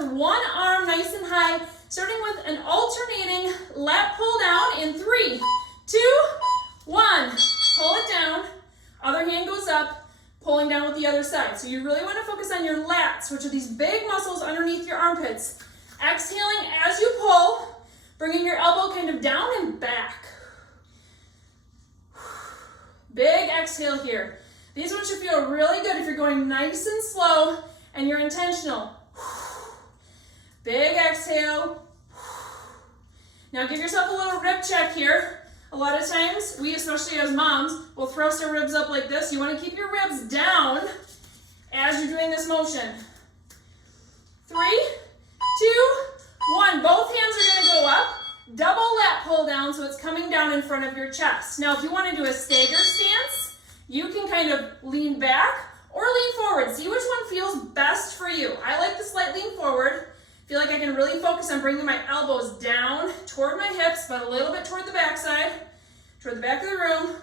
with one arm nice and high, starting with an alternating lat pull down in 3, 2, 1. Pull it down. Other hand goes up, pulling down with the other side. So you really want to focus on your lats, which are these big muscles underneath your armpits. Exhaling as you pull, bringing your elbow kind of down and back. Big exhale here. These ones should feel really good if you're going nice and slow and you're intentional. Big exhale. Now give yourself a little rib check here. A lot of times, we, especially as moms, will thrust our ribs up like this. You want to keep your ribs down as you're doing this motion. 3, 2, 1. Both hands are going to go up. Double lat pull down so it's coming down in front of your chest. Now, if you want to do a stagger stance, you can kind of lean back or lean forward. See which one feels best for you. I like the slight lean forward. Feel like I can really focus on bringing my elbows down toward my hips, but a little bit toward the backside, toward the back of the room.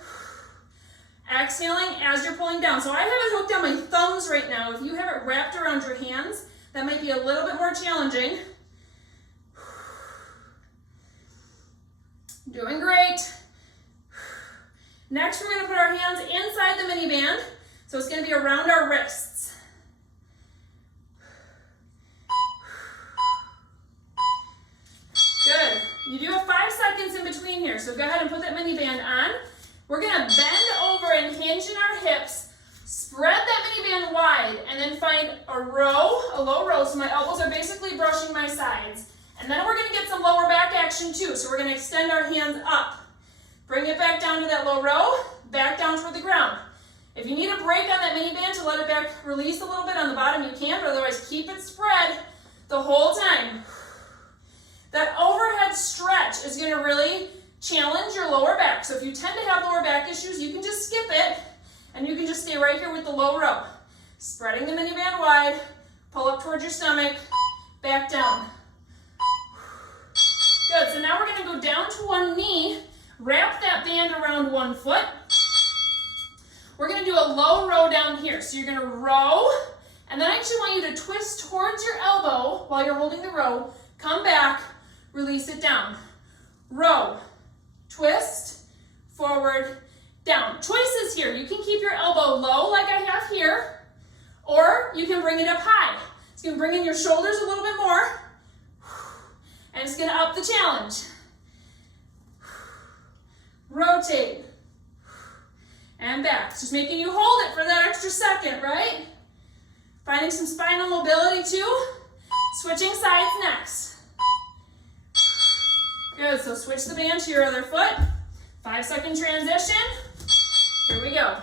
Exhaling as you're pulling down. So I have it hooked on my thumbs right now. If you have it wrapped around your hands, that might be a little bit more challenging. Doing great. Next, we're going to put our hands inside the mini band. So it's going to be around our wrists. Good. You do have 5 seconds in between here, so go ahead and put that mini band on. We're going to bend over and hinge in our hips, spread that mini band wide, and then find a row, a low row, so my elbows are basically brushing my sides. And then we're going to get some lower back action too, so we're going to extend our hands up. Bring it back down to that low row, back down toward the ground. If you need a break on that mini band to let it back release a little bit on the bottom, you can, but otherwise keep it spread the whole time. That overhead stretch is going to really challenge your lower back. So if you tend to have lower back issues, you can just skip it and you can just stay right here with the low row. Spreading the mini band wide, pull up towards your stomach, back down. Good, so now we're going to go down to one knee, wrap that band around one foot. We're going to do a low row down here. So you're going to row, and then I actually want you to twist towards your elbow while you're holding the row. Come back, release it down. Row, twist, forward, down. Choices here. You can keep your elbow low like I have here, or you can bring it up high. It's going to bring in your shoulders a little bit more, and it's going to up the challenge. Rotate. And back. It's just making you hold it for that extra second, right? Finding some spinal mobility too. Switching sides next. Good, so switch the band to your other foot. 5-second transition. Here we go.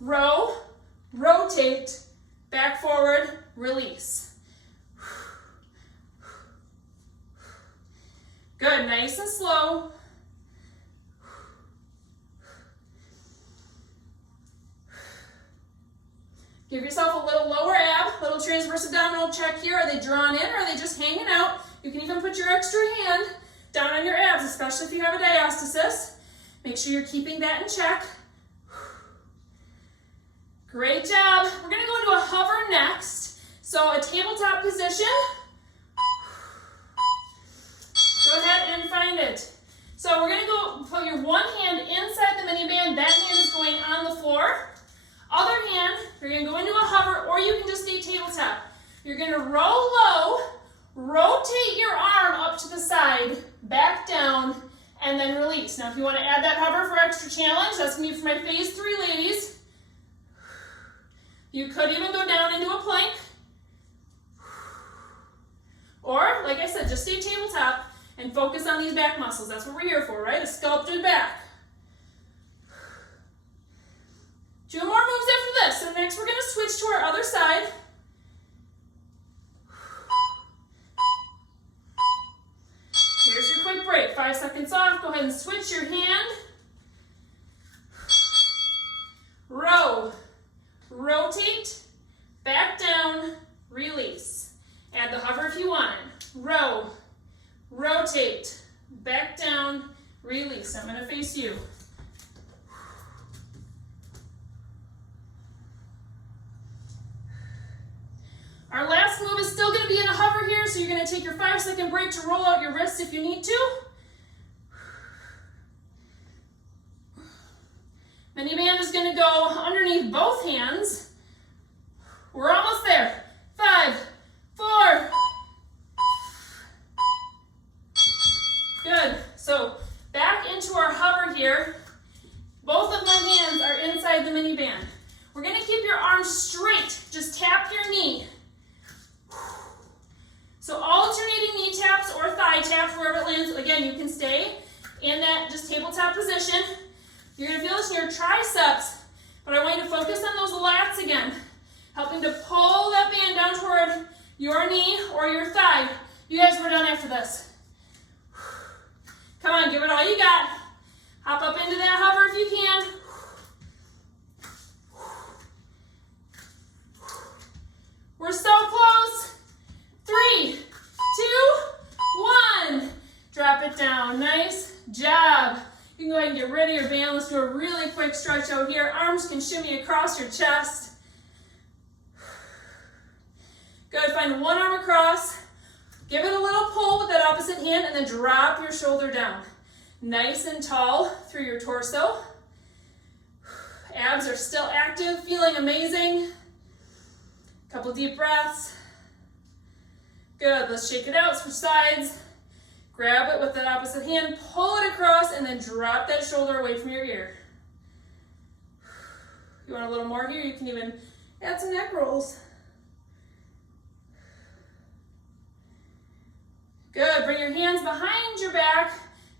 Row, rotate, back forward, release. Good, nice and slow. Give yourself a little lower ab, little transverse abdominal check here. Are they drawn in or are they just hanging out? You can even put your extra hand down on your abs, especially if you have a diastasis. Make sure you're keeping that in check. Great job. We're going to go into a hover next. So a tabletop position. Go ahead and find it. So we're going to go put your one hand inside the mini band. That hand is going on the floor. Other hand, you're going to go into a hover, or you can just stay tabletop. You're going to roll low, rotate your arm up to the side, back down, and then release. Now, if you want to add that hover for extra challenge, that's going to be for my phase 3 ladies. You could even go down into a plank. Or, like I said, just stay tabletop and focus on these back muscles. That's what we're here for, right? A sculpted back. 2 more moves after this. So next we're going to switch to our other side. Here's your quick break. 5 seconds off. Go ahead and switch your hand. Row. Rotate. Back down. Release. Add the hover if you want it. Row. Rotate. Back down. Release. I'm going to face you. Our last move is still going to going to be in a hover here, so you're going to take your 5-second break to roll out your wrists if you need to. Miniband is going to go underneath both hands. We're almost there. 5, 4. Good. So back into our hover here. Both of my hands are inside the Miniband. We're going to keep your arms straight. Just tap your knee. So alternating knee taps or thigh taps, wherever it lands. Again, you can stay in that just tabletop position. You're going to feel this in your triceps, but I want you to focus on those lats again, helping to pull that band down toward your knee or your thigh. You guys, we're done after this. Come on, give it all you got. Hop up into that hover if you can. We're so close. 3, 2, 1. Drop it down. Nice job. You can go ahead and get rid of your band. Let's do a really quick stretch out here. Arms can shimmy across your chest. Good. Find one arm across. Give it a little pull with that opposite hand and then drop your shoulder down. Nice and tall through your torso. Abs are still active, feeling amazing. Couple deep breaths. Good. Let's shake it out. Switch sides. Grab it with that opposite hand, pull it across, and then drop that shoulder away from your ear. You want a little more here? You can even add some neck rolls. Good. Bring your hands behind your back.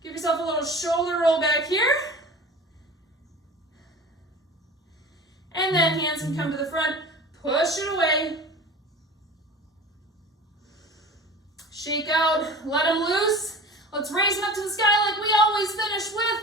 Give yourself a little shoulder roll back here. And then hands can come to the front. Push it away. Shake out, let them loose. Let's raise them up to the sky like we always finish with